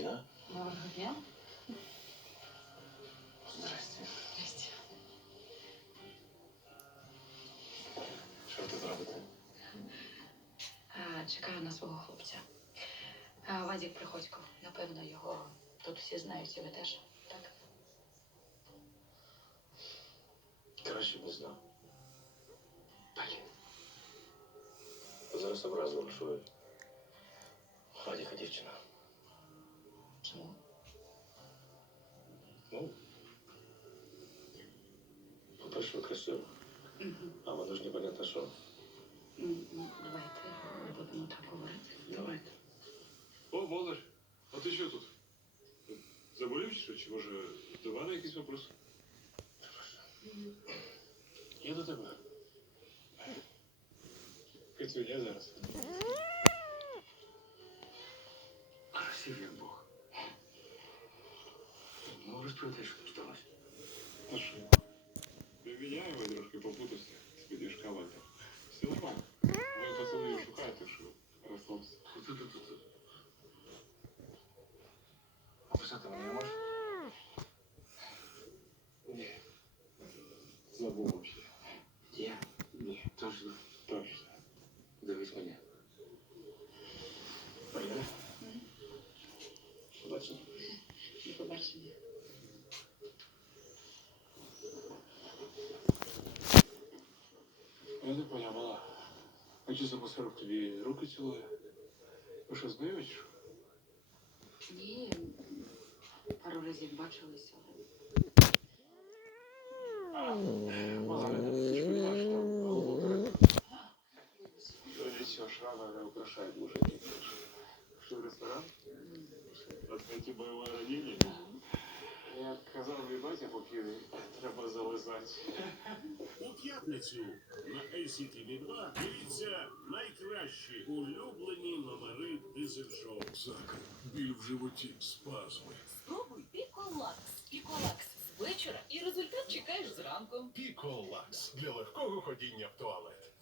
дня. Здрасте. Здрасте. Що ви тут робите? А, чекаю на свого хлопця. А, Вадік Приходько. Напевно, його тут всі знають, і ви теж. Так? Краще б не знав. Блін. Зараз образило, що По-перше, ви красива. Мгм. А воно ж непонятно що. Ну, Давайте не будемо так говорити. Давайте. О, Молодь, а ти що тут? Заболів чи що? Чи може до мене якийсь вопрос? Я до тебе. Кицю, я зараз. Красив як Бог. Ну, розповідай, що тут сталося. Що? Описати мені не можеш? Ні. Забув вообще. Я? Ні. Точно. Точно. Дивись мені. Поїдемо? Побачимо. До побачення. Я не поняв, мала. А чи за посерок тобі руки цілує? Ви що, знайомі чи що? Ні, пару Разів бачилися, але Мала, ти ж поняла, що там глибоко Лицо шрама она украшает мужики. Что, в ресторан? м, пішли. Отметьте боевое ранение? Я казав, мій батя покійний, треба зализати. У п'ятницю на ACTV 2 дивіться найкращі улюблені номери дизель-шоу. Зак, біль в животі, спазми. Піколакс. Піколакс з вечора і результат чекаєш зранку. Піколакс для легкого ходіння в туалет.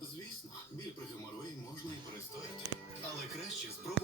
Звісно, біль при геморої можна і перестояти, але краще спробувати.